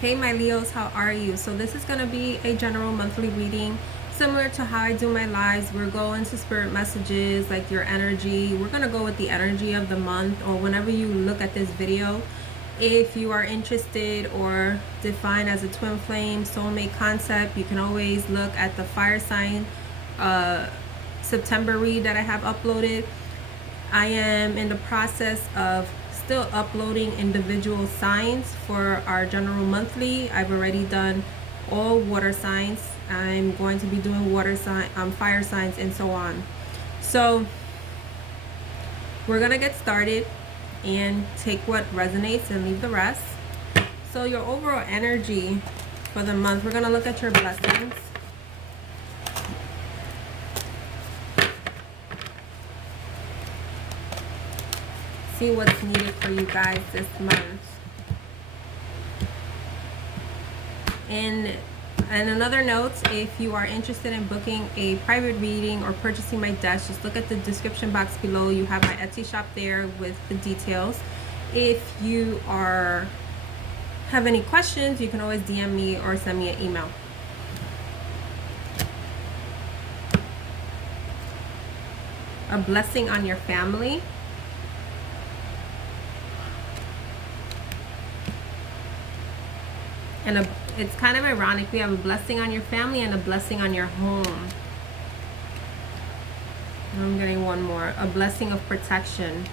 Hey my Leos, how are you? So this is going to be a general monthly reading similar to how I do my lives. We're going to spirit messages, like your energy. We're going to go with the energy of the month, or whenever you look at this video. If you are interested or defined as a twin flame soulmate concept, you can always look at the fire sign September read that I have uploaded. I am in the process of still uploading individual signs for our general monthly. I've already done all water signs. I'm going to be doing fire signs, and so on. So we're gonna get started and take what resonates and leave the rest. So your overall energy for the month, we're gonna look at your blessings. See what's needed for you guys this month. And another note, if you are interested in booking a private reading or purchasing my desk, just look at the description box below. You have my Etsy shop there with the details. If you have any questions, you can always DM me or send me an email. A blessing on your family. And it's kind of ironic. We have a blessing on your family and a blessing on your home. I'm getting one more. A blessing of protection.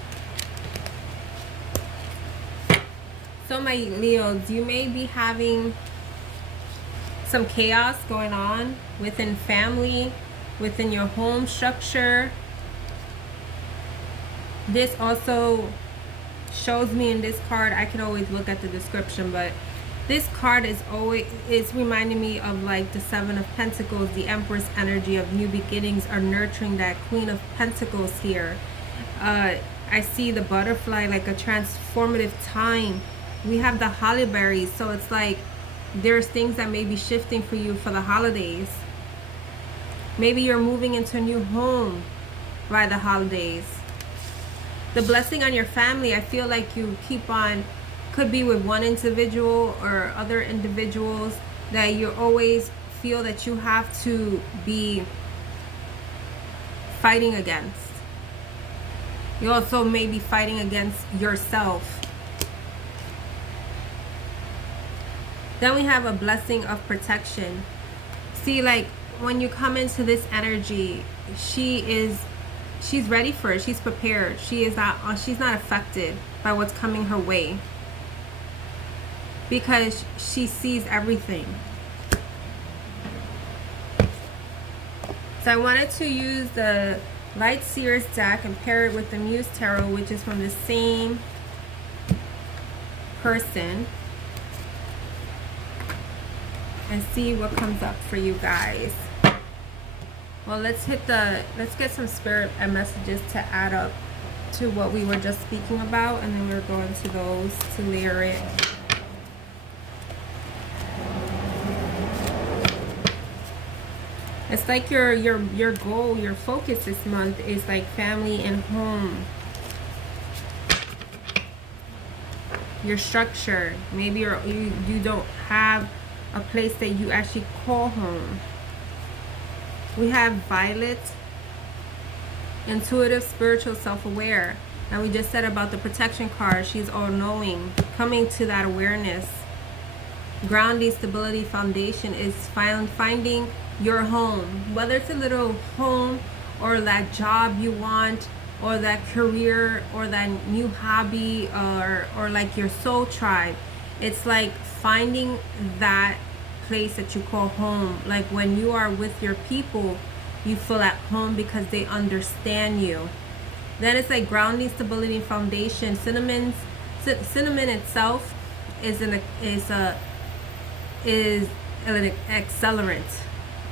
So my Leos, you may be having some chaos going on within family, within your home structure. This also shows me in this card, I can always look at the description, but this card is reminding me of like the Seven of Pentacles, the Empress energy of new beginnings, are nurturing that Queen of Pentacles here. I see the butterfly, like a transformative time. We have the holly berries, so it's like there's things that may be shifting for you for the holidays. Maybe you're moving into a new home by the holidays. The blessing on your family, I feel like you keep on, could be with one individual or other individuals that you always feel that you have to be fighting against. You also may be fighting against yourself. Then we have a blessing of protection. See, like when you come into this energy, she's ready for it. She's prepared. She's not affected by what's coming her way, because she sees everything. So I wanted to use the Light Seers deck and pair it with the Muse Tarot, which is from the same person, and see what comes up for you guys. Well, let's get some spirit and messages to add up to what we were just speaking about, and then we're going to those to layer it. It's like your goal, your focus this month is like family and home. Your structure. Maybe you don't have a place that you actually call home. We have Violet, intuitive, spiritual, self-aware. And we just said about the protection card, she's all-knowing, coming to that awareness. Grounding, stability, foundation is finding your home, whether it's a little home or that job you want, or that career, or that new hobby, or like your soul tribe. It's like finding that place that you call home. Like when you are with your people, you feel at home because they understand you. Then it's like grounding, stability, foundation. Cinnamon itself is an accelerant.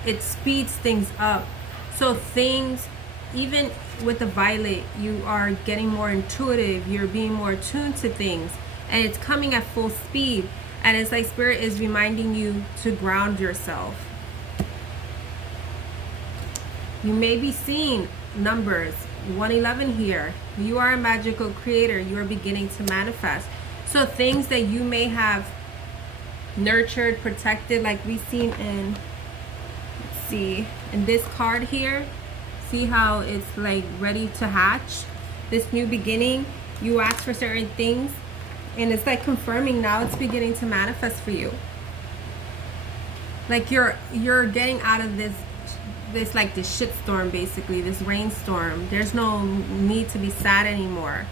It speeds things up. So things, even with the violet, you are getting more intuitive, you're being more attuned to things, and it's coming at full speed. And it's like spirit is reminding you to ground yourself. You may be seeing numbers 111 here. You are a magical creator. You are beginning to manifest. So things that you may have nurtured, protected, like we seen in, let's see, in this card here. See how it's like ready to hatch, this new beginning. You ask for certain things and it's like confirming now it's beginning to manifest for you. Like you're getting out of this like this shitstorm, basically, this rainstorm. There's no need to be sad anymore,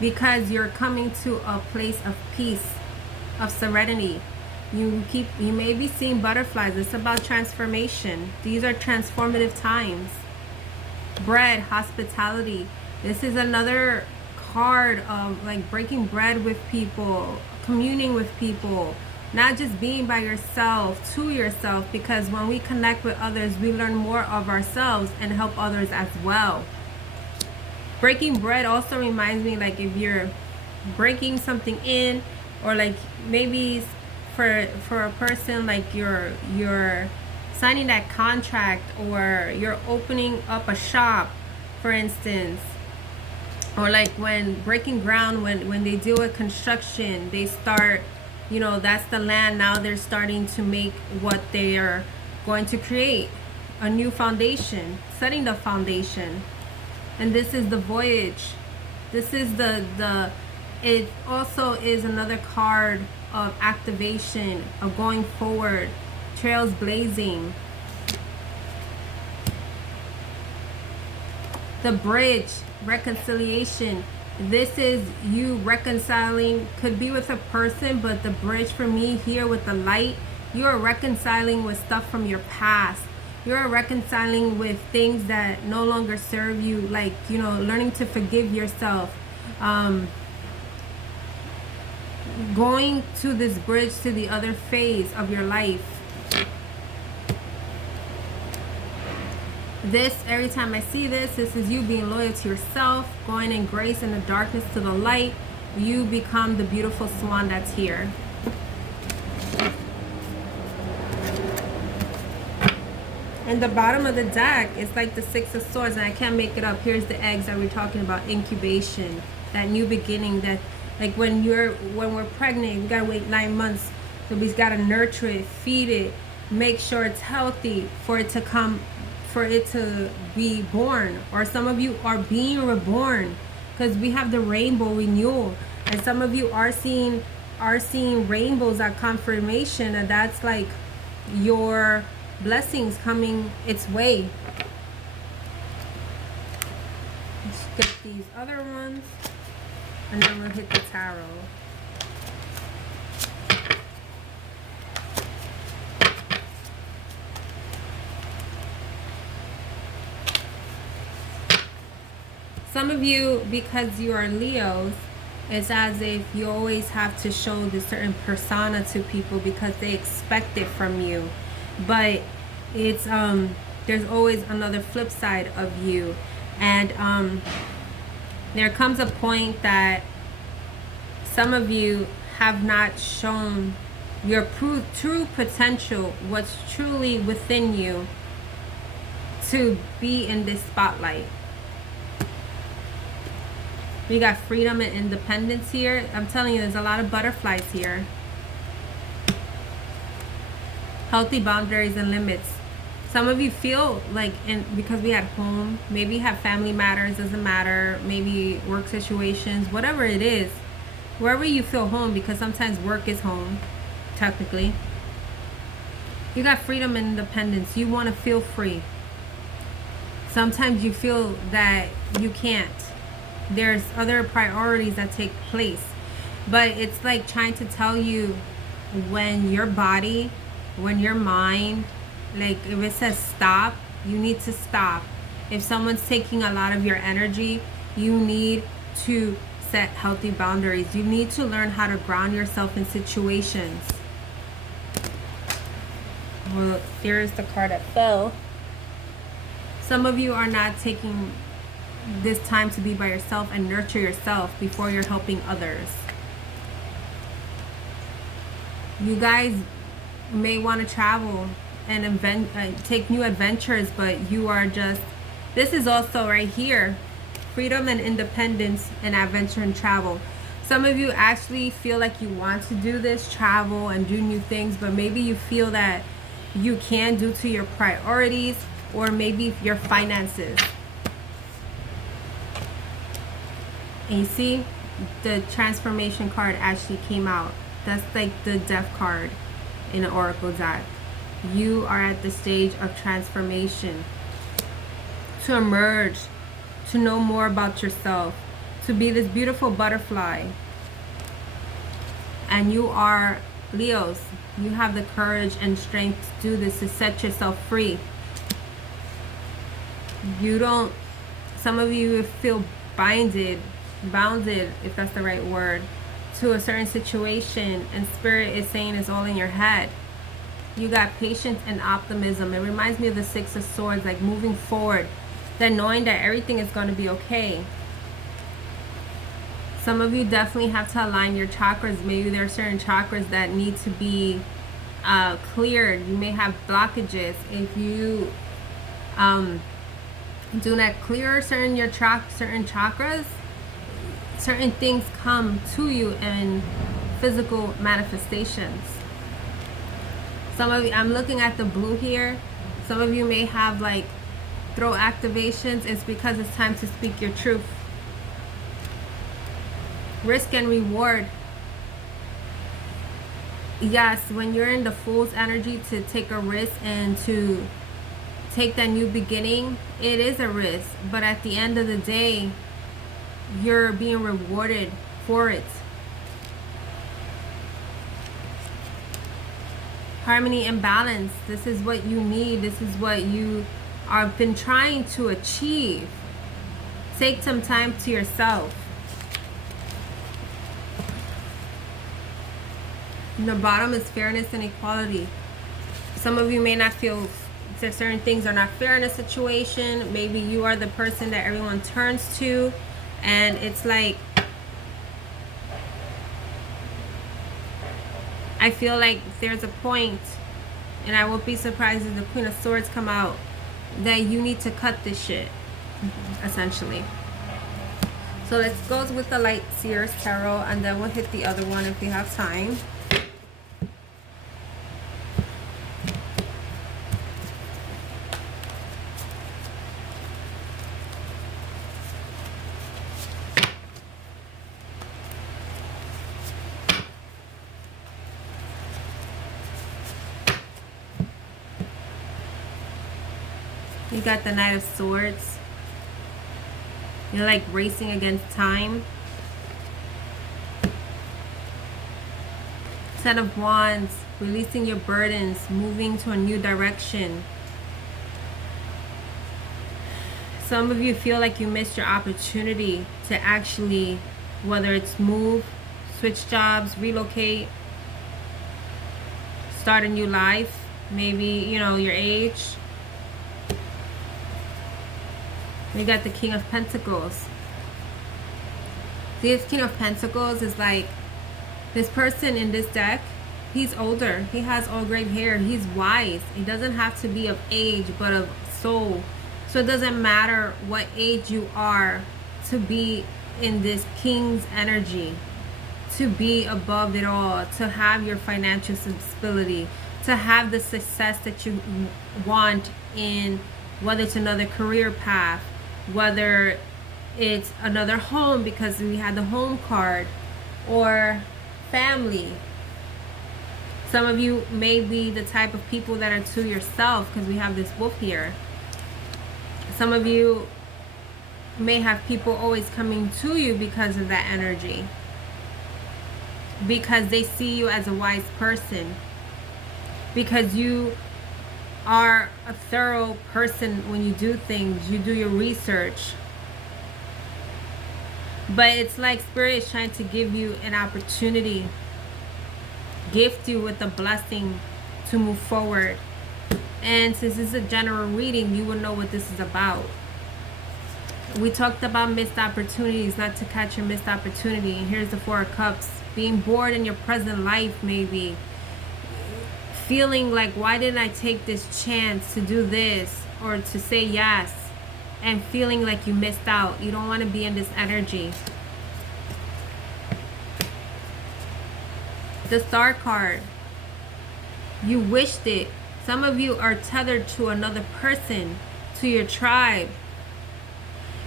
because you're coming to a place of peace, of serenity. You may be seeing butterflies. It's about transformation. These are transformative times. Bread, hospitality. This is another card of like breaking bread with people, communing with people, not just being by yourself, to yourself, because when we connect with others, we learn more of ourselves and help others as well. Breaking bread also reminds me, like, if you're breaking something in, or like maybe for a person, like you're signing that contract, or you're opening up a shop, for instance, or like when breaking ground, when they do a construction, they start, you know, that's the land. Now they're starting to make what they are going to create, a new foundation, setting the foundation. And this is the voyage. This is it also is another card of activation, of going forward, trails blazing. The bridge, reconciliation. This is you reconciling, could be with a person, but the bridge for me here with the light, you are reconciling with stuff from your past. You're reconciling with things that no longer serve you, like, you know, learning to forgive yourself. Going to this bridge to the other phase of your life. This, every time I see this is you being loyal to yourself, going in grace in the darkness to the light. You become the beautiful swan that's here. And the bottom of the deck is like the Six of Swords, and I can't make it up. Here's the eggs that we're talking about, incubation, that new beginning, that like when we're pregnant, we gotta wait 9 months. So we gotta nurture it, feed it, make sure it's healthy for it to come, for it to be born. Or some of you are being reborn, because we have the rainbow renewal, and some of you are seeing rainbows at confirmation, and that's like your blessings coming its way. Let's get these other ones, and then we'll hit the tarot. Some of you, because you are Leos, it's as if you always have to show this certain persona to people because they expect it from you. But it's there's always another flip side of you, and there comes a point that some of you have not shown your true potential, what's truly within you, to be in this spotlight. We got freedom and independence here. I'm telling you, there's a lot of butterflies here. Healthy boundaries and limits. Some of you feel like, because we had home, maybe you have family matters, doesn't matter, maybe work situations, whatever it is, wherever you feel home, because sometimes work is home, technically. You got freedom and independence. You want to feel free. Sometimes you feel that you can't. There's other priorities that take place. But it's like trying to tell you, when your body, when your mind, like if it says stop, you need to stop. If someone's taking a lot of your energy, you need to set healthy boundaries. You need to learn how to ground yourself in situations. Well, here's the card that fell. Some of you are not taking this time to be by yourself and nurture yourself before you're helping others. You guys may want to travel and take new adventures, but you are just, this is also right here, freedom and independence and adventure and travel. Some of you actually feel like you want to do this, travel and do new things, but maybe you feel that you can due to your priorities or maybe your finances. And you see, the transformation card actually came out. That's like the death card in an oracle deck. You are at the stage of transformation, to emerge, to know more about yourself, to be this beautiful butterfly. And you are Leos. You have the courage and strength to do this, to set yourself free. You don't, some of you feel bounded, if that's the right word, to a certain situation, and spirit is saying it's all in your head. You got patience and optimism. It reminds me of the Six of Swords, like moving forward, then knowing that everything is going to be okay. Some of you definitely have to align your chakras. Maybe there are certain chakras that need to be cleared. You may have blockages. If you do not clear certain chakras, certain things come to you in physical manifestations. Some of you, I'm looking at the blue here. Some of you may have like throat activations. It's because it's time to speak your truth. Risk and reward. Yes, when you're in the Fool's energy, to take a risk and to take that new beginning, it is a risk. But at the end of the day, you're being rewarded for it. Harmony and balance. This is what you need. This is what you have been trying to achieve. Take some time to yourself. And the bottom is fairness and equality. Some of you may not feel that certain things are not fair in a situation. Maybe you are the person that everyone turns to, and it's like, I feel like there's a point, and I won't be surprised if the Queen of Swords come out, that you need to cut this shit, essentially. So let's go with the Light Seers Tarot, and then we'll hit the other one if we have time. You got the Knight of Swords. You're like racing against time. Ten of Wands, releasing your burdens, moving to a new direction. Some of you feel like you missed your opportunity to actually, whether it's move, switch jobs, relocate, start a new life, maybe, you know, your age. You got the King of Pentacles. This King of Pentacles is like, this person in this deck, he's older. He has all gray hair. He's wise. It doesn't have to be of age, but of soul. So it doesn't matter what age you are to be in this King's energy, to be above it all, to have your financial stability, to have the success that you want in, whether it's another career path, whether it's another home, because we had the home card, or family. Some of you may be the type of people that are to yourself, because we have this wolf here. Some of you may have people always coming to you because of that energy, because they see you as a wise person, because you are a thorough person. When you do things, you do your research. But it's like Spirit is trying to give you an opportunity, gift you with a blessing to move forward. And since this is a general reading, you will know what this is about. We talked about missed opportunities, not to catch your missed opportunity. And here's the Four of Cups. Being bored in your present life, maybe. Feeling like, why didn't I take this chance to do this, or to say yes, and feeling like you missed out. You don't want to be in this energy. The Star card. You wished it. Some of you are tethered to another person, to your tribe.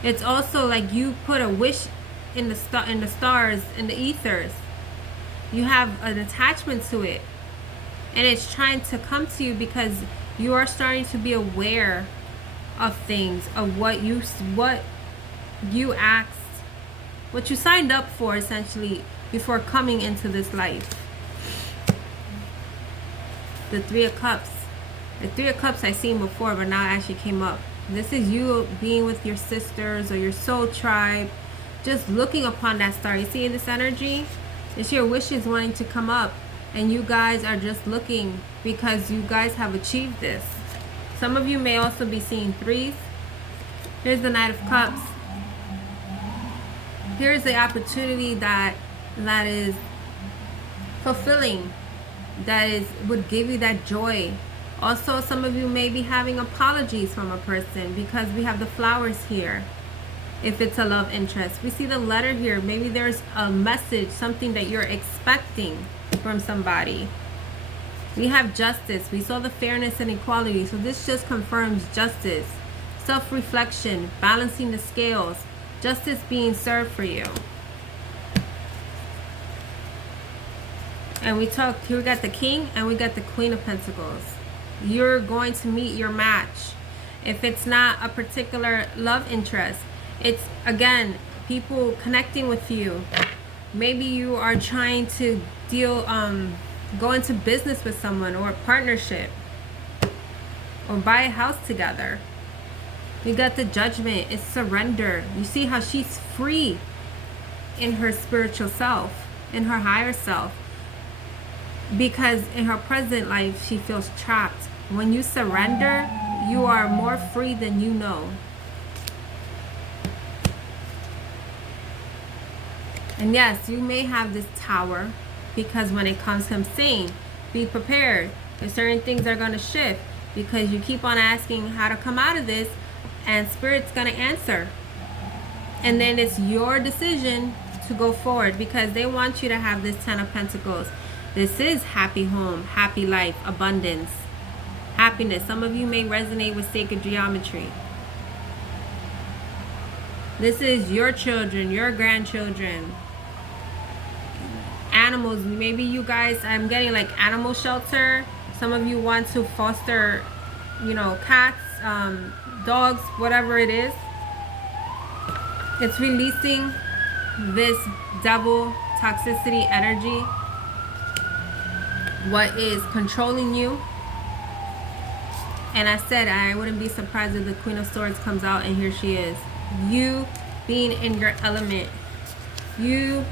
It's also like you put a wish in the stars, in the ethers. You have an attachment to it, and it's trying to come to you because you are starting to be aware of things, of what you asked, what you signed up for, essentially, before coming into this life. The Three of Cups. The Three of Cups I've seen before, but now it actually came up. This is you being with your sisters or your soul tribe, just looking upon that star. You see this energy? It's your wishes wanting to come up, and you guys are just looking because you guys have achieved this. Some of you may also be seeing threes. Here's the Knight of Cups. Here's the opportunity that is fulfilling, would give you that joy. Also, some of you may be having apologies from a person because we have the flowers here. If it's a love interest, we see the letter here. Maybe there's a message, something that you're expecting from somebody. We have justice. We saw the fairness and equality. So this just confirms justice, self-reflection, balancing the scales, justice being served for you. And we got the King and we got the Queen of Pentacles. You're going to meet your match. If it's not a particular love interest, it's, again, people connecting with you. Maybe you are trying to go into business with someone, or a partnership, or buy a house together. You got the Judgment. It's surrender. You see how she's free in her spiritual self, in her higher self. Because in her present life, she feels trapped. When you surrender, you are more free than you know. And yes, you may have this Tower, because when it comes to him saying, be prepared. There's certain things that are going to shift, because you keep on asking how to come out of this, and Spirit's going to answer. And then it's your decision to go forward, because they want you to have this Ten of Pentacles. This is happy home, happy life, abundance, happiness. Some of you may resonate with sacred geometry. This is your children, your grandchildren, animals. Maybe you guys, I'm getting like animal shelter. Some of you want to foster, cats, dogs, whatever it is. It's releasing this devil toxicity energy. What is controlling you. And I said I wouldn't be surprised if the Queen of Swords comes out, and here she is. You being in your element. And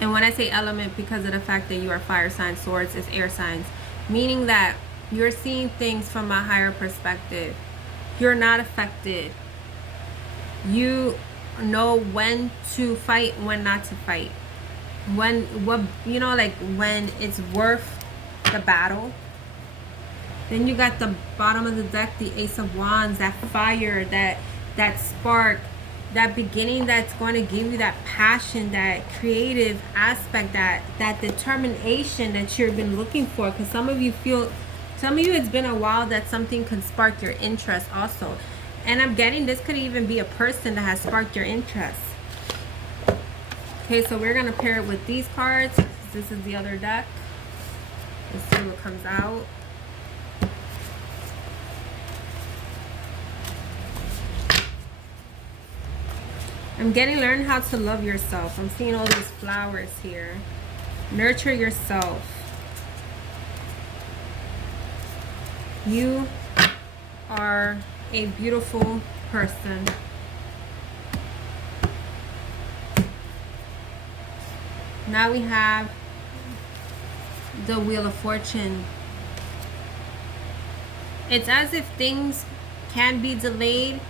when I say element, because of the fact that you are fire signs, swords is air signs, meaning that you're seeing things from a higher perspective. You're not affected. You know when to fight, when not to fight. When it's worth the battle. Then you got the bottom of the deck, the Ace of Wands, that fire, that spark, that beginning that's going to give you that passion, that creative aspect, that determination that you've been looking for. Because some of you it's been a while that something could spark your interest also. And I'm getting this could even be a person that has sparked your interest. Okay, so we're going to pair it with these cards. This is the other deck. Let's see what comes out. I'm getting learn how to love yourself. I'm seeing all these flowers here. Nurture yourself. You are a beautiful person. Now we have the Wheel of Fortune. It's as if things can be delayed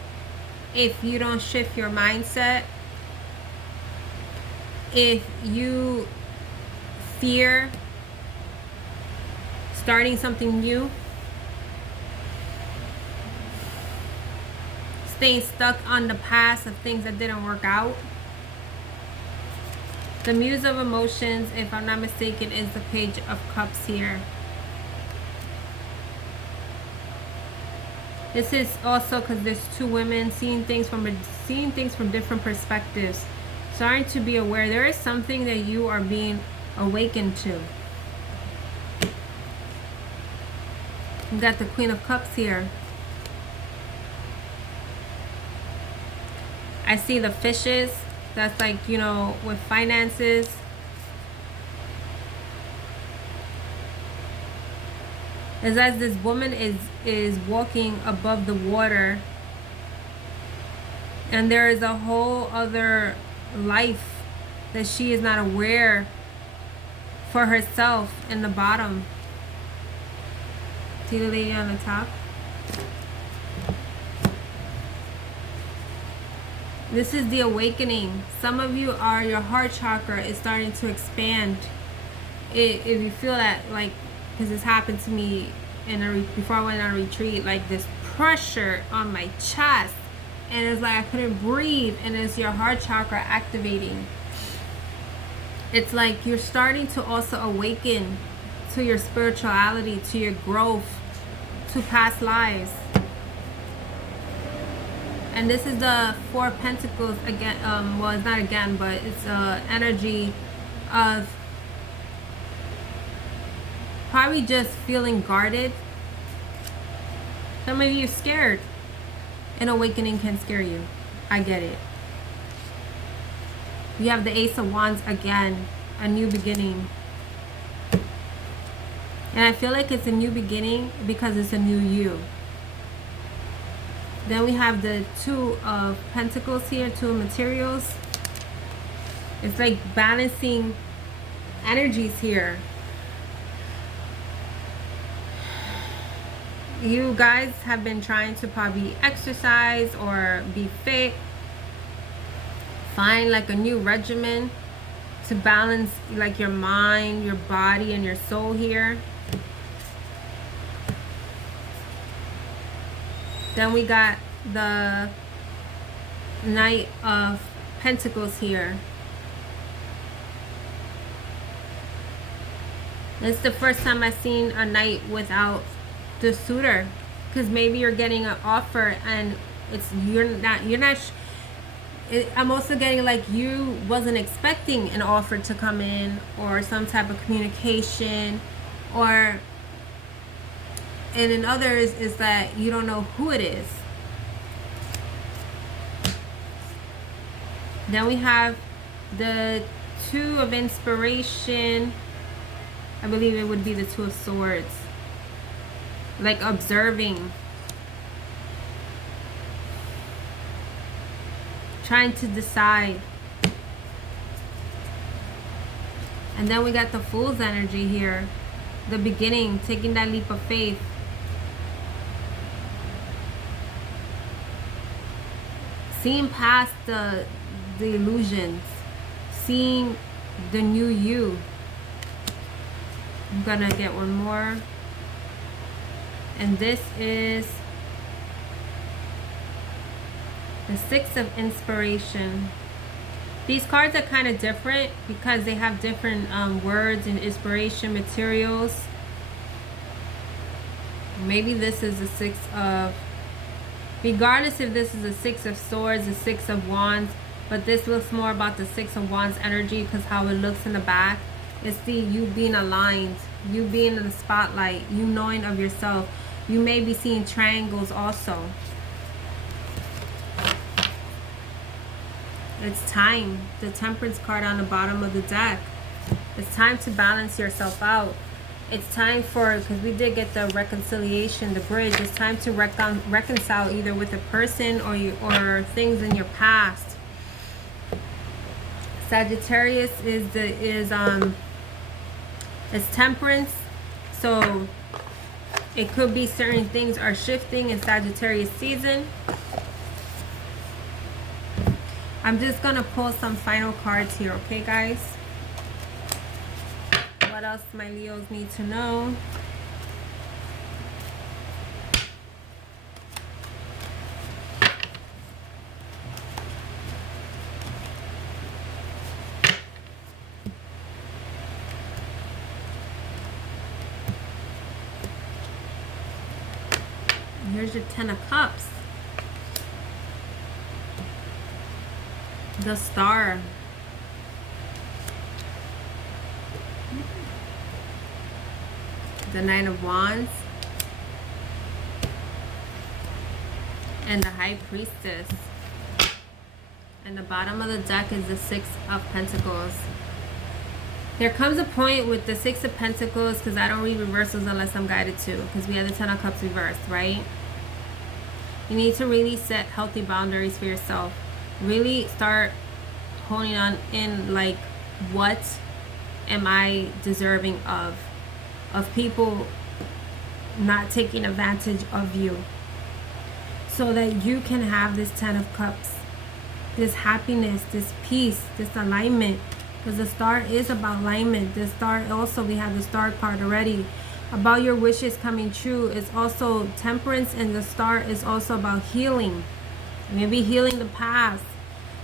if you don't shift your mindset. If you fear starting something new, staying stuck on the past of things that didn't work out. The Muse of Emotions, if I'm not mistaken, is the Page of Cups here. This is also because there's two women seeing things from different perspectives. Starting to be aware. There is something that you are being awakened to. We got the Queen of Cups here. I see the fishes. That's like, you know, with finances. It's as this woman is walking above the water. And there is a whole other life that she is not aware for herself in the bottom. See the lady on the top? This is the awakening. Some of you are, your heart chakra is starting to expand. If you feel that, like, because this happened to me before I went on a retreat, like this pressure on my chest, and it's like I couldn't breathe, and it's your heart chakra activating. It's like you're starting to also awaken to your spirituality, to your growth, to past lives. And this is the Four of Pentacles again. Well, it's not again, but it's energy of probably just feeling guarded. Some of you are scared. An awakening can scare you. I get it. You have the Ace of Wands again. A new beginning. And I feel like it's a new beginning because it's a new you. Then we have the Two of Pentacles here, Two of Materials. It's like balancing energies here. You guys have been trying to probably exercise or be fit. Find like a new regimen to balance like your mind, your body, and your soul here. Then we got the Knight of Pentacles here. It's the first time I've seen a knight without the suitor, because maybe you're getting an offer and I'm also getting like you wasn't expecting an offer to come in, or some type of communication, and in others is that you don't know who it is. Then we have the Two of Inspiration. I believe it would be the Two of Swords. Like observing. Trying to decide. And then we got the Fool's energy here. The beginning, taking that leap of faith. Seeing past the illusions. Seeing the new you. I'm gonna get one more. And this is the Six of Inspiration. These cards are kind of different because they have different words and inspiration materials. Maybe this is the Six of... Regardless if this is the Six of Swords, the Six of Wands, but this looks more about the Six of Wands energy because how it looks in the back. It's the you being aligned, you being in the spotlight, you knowing of yourself. You may be seeing triangles also. It's time. The Temperance card on the bottom of the deck. It's time to balance yourself out. It's time for, because we did get the reconciliation, the bridge. It's time to reconcile either with a person or things in your past. Sagittarius is Temperance, so it could be certain things are shifting in Sagittarius season. I'm just gonna pull some final cards here, okay, guys? What else my Leos need to know? There's your Ten of Cups. The Star. The Nine of Wands. And the High Priestess. And the bottom of the deck is the Six of Pentacles. There comes a point with the Six of Pentacles, because I don't read reversals unless I'm guided to, because we have the Ten of Cups reversed, right? You need to really set healthy boundaries for yourself. Really start honing on in, like, what am I deserving of? Of people not taking advantage of you, so that you can have this Ten of Cups, this happiness, this peace, this alignment. Because the Star is about alignment. The Star also, we have the Star card already, about your wishes coming true. It's also Temperance, and the Star is also about healing. Maybe healing the past.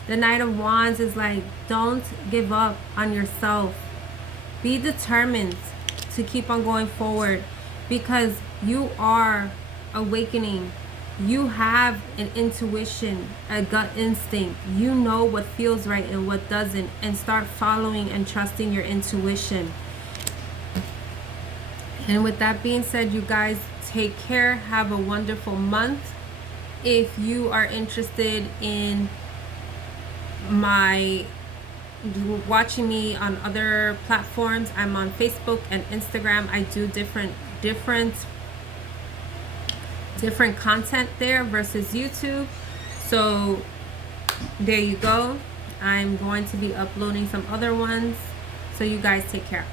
The Knight of Wands is like, don't give up on yourself. Be determined to keep on going forward, because you are awakening. You have an intuition, a gut instinct. You know what feels right and what doesn't, and start following and trusting your intuition. And with that being said, you guys, take care. Have a wonderful month. If you are interested in watching me on other platforms, I'm on Facebook and Instagram. I do different content there versus YouTube. So there you go. I'm going to be uploading some other ones. So you guys take care.